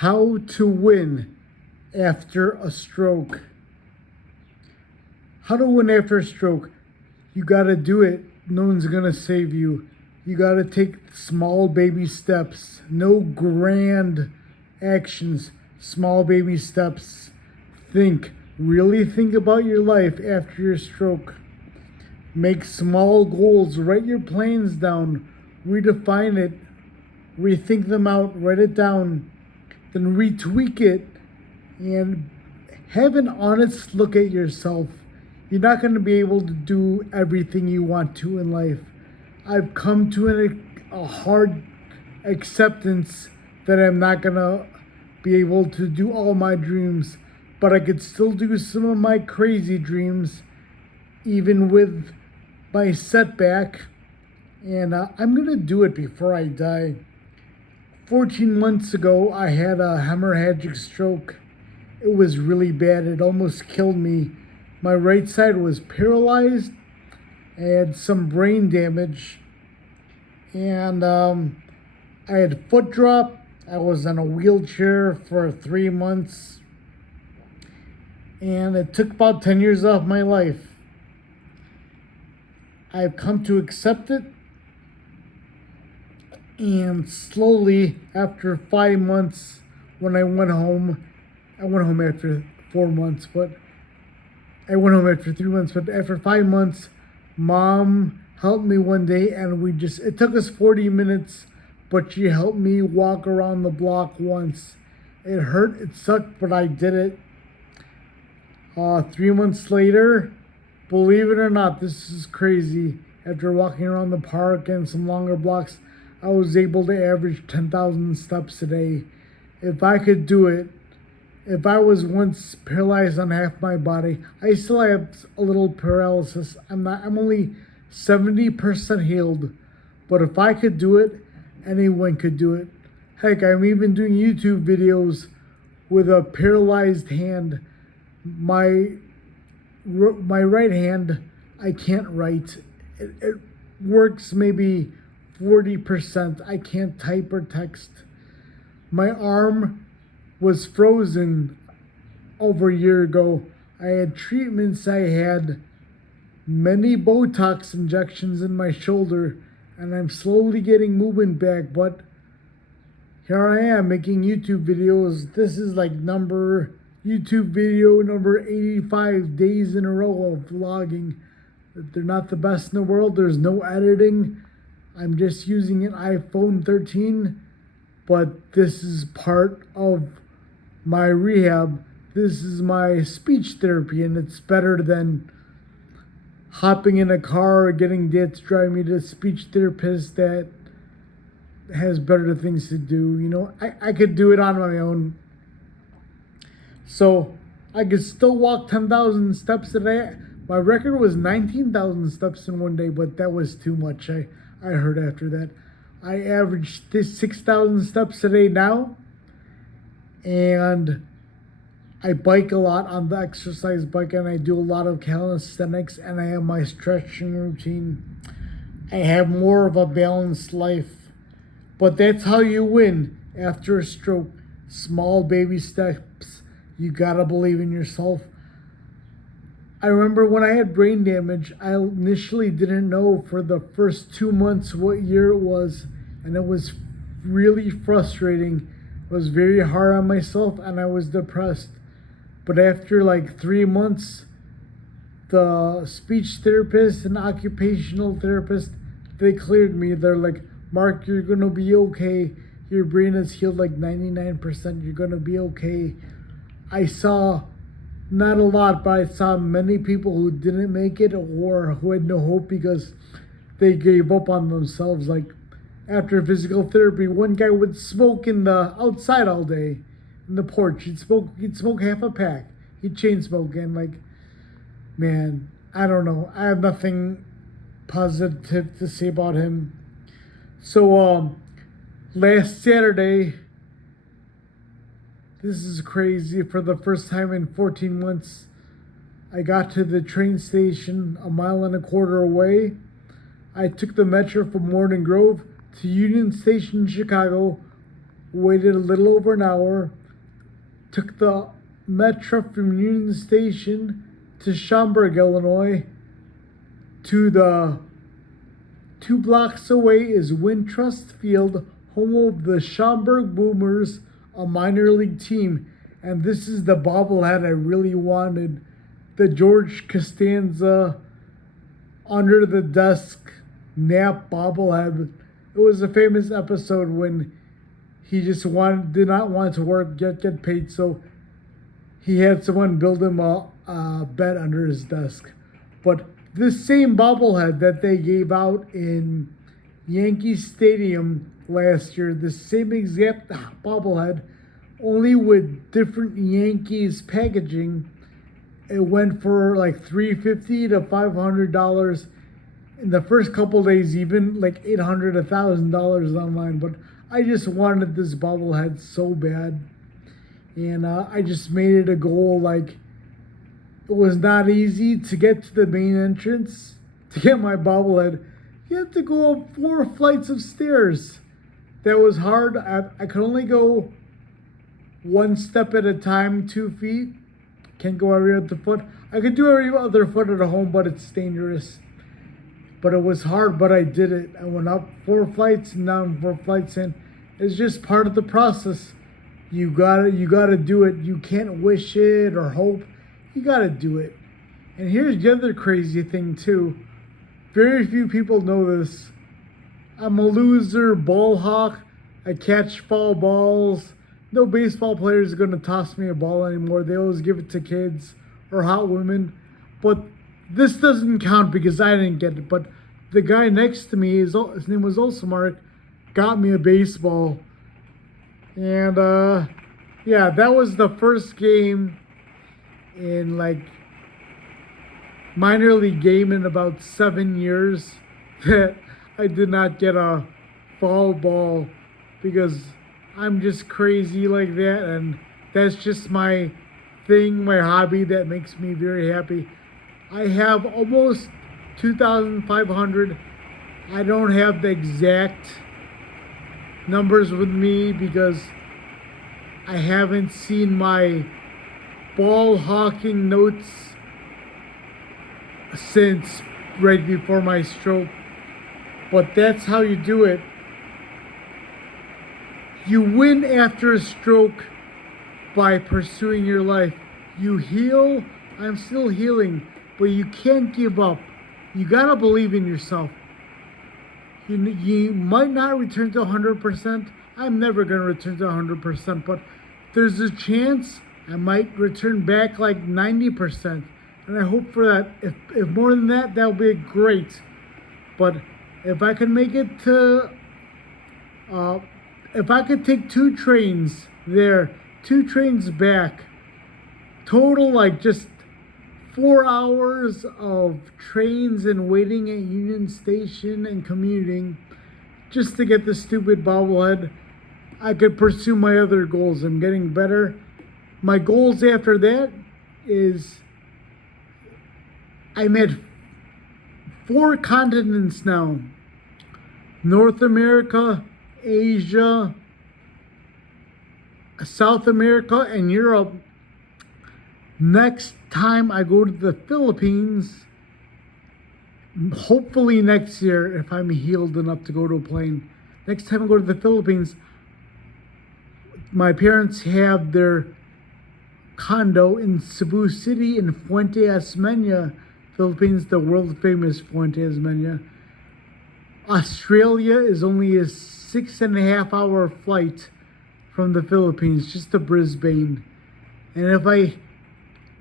How to win after a stroke. How to win after a stroke. You got to do it. No one's going to save you. You got to take small baby steps. No grand actions. Small baby steps. Really think about your life after your stroke. Make small goals. Write your plans down. Redefine it. Rethink them out. Write it down. Then retweak it and have an honest look at yourself. You're not going to be able to do everything you want to in life. I've come to a hard acceptance that I'm not going to be able to do all my dreams, but I could still do some of my crazy dreams, even with my setback. And I'm going to do it before I die. 14 months ago, I had a hemorrhagic stroke. It was really bad. It almost killed me. My right side was paralyzed. I had some brain damage. And I had foot drop. I was in a wheelchair for 3 months. And it took about 10 years off my life. I've come to accept it. And slowly, after 5 months, when I went home after 4 months, but I went home after 3 months. But after 5 months, Mom helped me one day, and it took us 40 minutes, but she helped me walk around the block once. It hurt, it sucked, but I did it. 3 months later, believe it or not, this is crazy. After walking around the park and some longer blocks, I was able to average 10,000 steps a day. If I could do it, if I was once paralyzed on half my body, I still have a little paralysis. I'm only 70% healed. But if I could do it, anyone could do it. Heck, I'm even doing YouTube videos with a paralyzed hand. My right hand, I can't write. It works maybe 40%. I can't type or text. My arm was frozen over a year ago. I had treatments. I had many Botox injections in my shoulder, and I'm slowly getting movement back, but here I am making YouTube videos. This is like YouTube video number 85 days in a row of vlogging. They're not the best in the world. There's no editing. I'm just using an iPhone 13, but this is part of my rehab. This is my speech therapy, and it's better than hopping in a car or getting Dad to drive me to a speech therapist that has better things to do. You know, I could do it on my own. So I could still walk 10,000 steps a day. My record was 19,000 steps in one day, but that was too much. I heard after that. I average 6,000 steps a day now. And I bike a lot on the exercise bike, and I do a lot of calisthenics, and I have my stretching routine. I have more of a balanced life. But that's how you win after a stroke. Small baby steps. You gotta believe in yourself. I remember when I had brain damage, I initially didn't know for the first 2 months what year it was, and it was really frustrating. It was very hard on myself, and I was depressed. But after like 3 months, the speech therapist and occupational therapist, they cleared me. They're like, Mark, you're gonna be okay. Your brain is healed like 99%. You're gonna be okay. I saw not a lot, but I saw many people who didn't make it or who had no hope because they gave up on themselves. Like after physical therapy, one guy would smoke in the outside all day in the porch. He'd smoke half a pack. He'd chain smoke, and like, man, I don't know. I have nothing positive to say about him. So last Saturday, this is crazy. For the first time in 14 months, I got to the train station a mile and a quarter away. I took the metro from Morning Grove to Union Station, Chicago, waited a little over an hour, took the metro from Union Station to Schaumburg, Illinois. To the 2 blocks away is Wintrust Field, home of the Schaumburg Boomers, a minor league team. And this is the bobblehead I really wanted. The George Costanza under the desk nap bobblehead. It was a famous episode when he just did not want to work, get paid, so he had someone build him a bed under his desk. But this same bobblehead that they gave out in Yankee Stadium last year, the same exact bobblehead, only with different Yankees packaging. It went for like $350 to $500. In the first couple days, even like $800, $1,000 online. But I just wanted this bobblehead so bad, and I just made it a goal. Like, it was not easy to get to the main entrance to get my bobblehead. You have to go up 4 flights of stairs. That was hard. I could only go 1 step at a time, 2 feet. Can't go every other foot. I could do every other foot at home, but it's dangerous. But it was hard, but I did it. I went up 4 flights and down 4 flights, and it's just part of the process. You gotta do it. You can't wish it or hope. You gotta do it. And here's the other crazy thing too. Very few people know this. I'm a loser ball hawk. I catch foul balls. No baseball player is gonna toss me a ball anymore. They always give it to kids or hot women. But this doesn't count because I didn't get it. But the guy next to me, his name was Olsemark, got me a baseball. And yeah, that was the first game in like minor league game in about 7 years that I did not get a foul ball, because I'm just crazy like that, and that's just my thing, my hobby that makes me very happy. I have almost 2,500. I don't have the exact numbers with me because I haven't seen my ball hawking notes since right before my stroke. But that's how you do it. You win after a stroke by pursuing your life. You heal. I'm still healing, but you can't give up. You gotta believe in yourself. You might not return to 100%. I'm never gonna return to 100%, but there's a chance I might return back like 90%. And I hope for that. If more than that, that'll be great. But if I can make it to, if I could take 2 trains there, 2 trains back, total like just 4 hours of trains and waiting at Union Station and commuting just to get the stupid bobblehead, I could pursue my other goals. I'm getting better. My goals after that is I'm at 4 continents now. North America, Asia, South America, and Europe. Next time I go to the Philippines, hopefully next year, if I'm healed enough to go to a plane. Next time I go to the Philippines, my parents have their condo in Cebu City in Fuente Osmeña, Philippines, the world famous Fuente Osmeña. Australia is only a 6.5 hour flight from the Philippines, just to Brisbane. And if I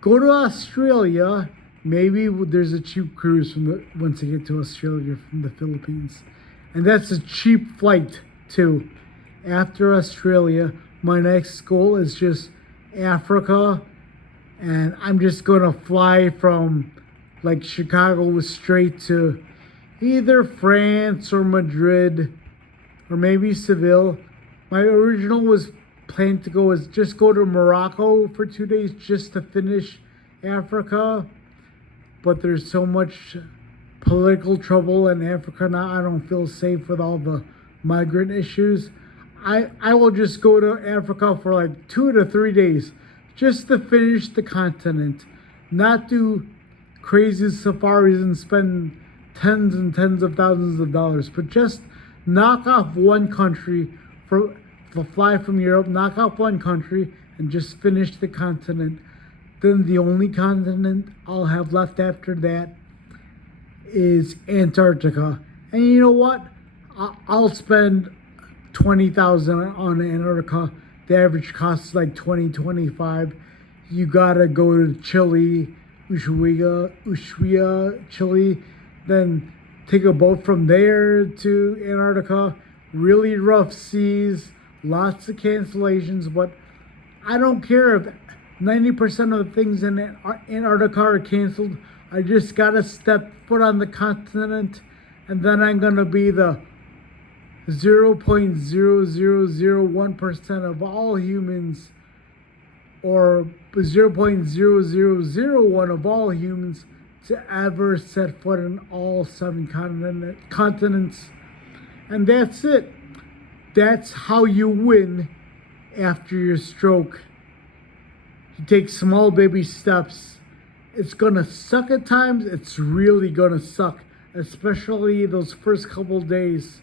go to Australia, maybe there's a cheap cruise once I get to Australia from the Philippines. And that's a cheap flight too. After Australia, my next goal is just Africa, and I'm just gonna fly from like Chicago straight to either France or Madrid or maybe Seville. My original was planned to go is just go to Morocco for 2 days just to finish Africa, but there's so much political trouble in Africa now. I don't feel safe with all the migrant issues. I will just go to Africa for like 2 to 3 days just to finish the continent, not do crazy safaris and spend tens and tens of thousands of dollars, but just knock off one country for fly from Europe, knock off one country and just finish the continent. Then the only continent I'll have left after that is Antarctica. And you know what? I'll spend 20,000 on Antarctica. The average cost is like 20-25. You gotta go to Chile, Ushuaia, Chile, then take a boat from there to Antarctica. Really rough seas, lots of cancellations, but I don't care if 90% of the things in Antarctica are canceled. I just gotta step foot on the continent, and then I'm gonna be the 0.0001% of all humans, or 0.0001 of all humans to ever set foot in all 7 continents. And that's it. That's how you win after your stroke. You take small baby steps. It's gonna suck at times. It's really gonna suck, especially those first couple days.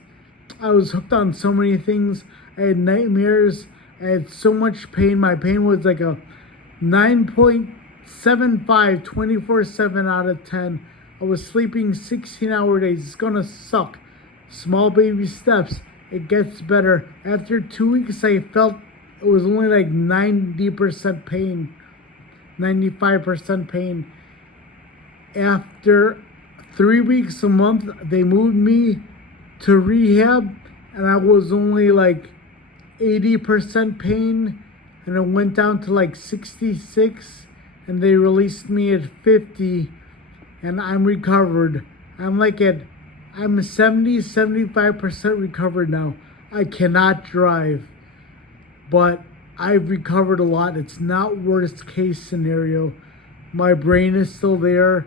I was hooked on so many things. I had nightmares. I had so much pain. My pain was like a 9.75, 24/7 out of 10. I was sleeping 16-hour days. It's gonna suck. Small baby steps. It gets better. After 2 weeks, I felt it was only like 90% pain, 95% pain. After 3 weeks, a month, they moved me to rehab, and I was only like 80% pain, and it went down to like 66, and they released me at 50, and I'm recovered. I'm 70-75% recovered now. I cannot drive, but I've recovered a lot. It's not worst case scenario. My brain is still there.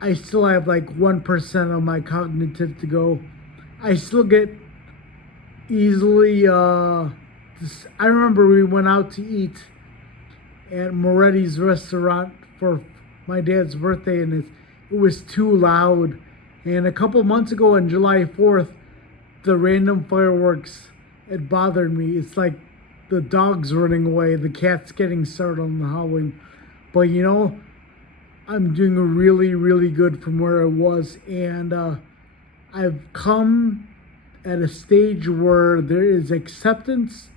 I still have like 1% of my cognitive to go. I still get easily, I remember we went out to eat at Moretti's restaurant for my dad's birthday, and it was too loud. And a couple months ago on July 4th, the random fireworks, it bothered me. It's like the dog's running away, the cat's getting started on the howling. But you know, I'm doing really, really good from where I was. And I've come at a stage where there is acceptance,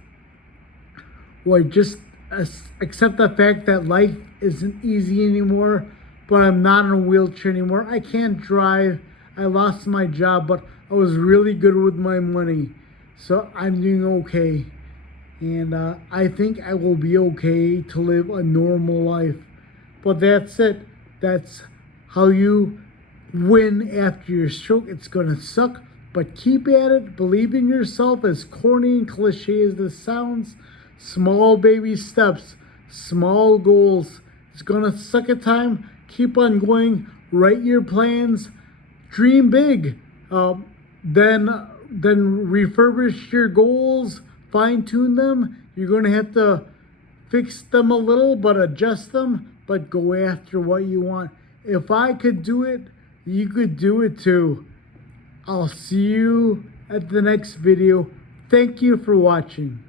where I just accept the fact that life isn't easy anymore, but I'm not in a wheelchair anymore. I can't drive. I lost my job, but I was really good with my money. So I'm doing okay. And I think I will be okay to live a normal life. But that's it. That's how you win after your stroke. It's gonna suck, but keep at it. Believe in yourself, as corny and cliche as this sounds. Small baby steps, small goals. It's gonna suck at time. Keep on going. Write your plans. Dream big. Then refurbish your goals. Fine tune them. You're gonna have to fix them a little, but adjust them. But go after what you want. If I could do it, you could do it too. I'll see you at the next video. Thank you for watching.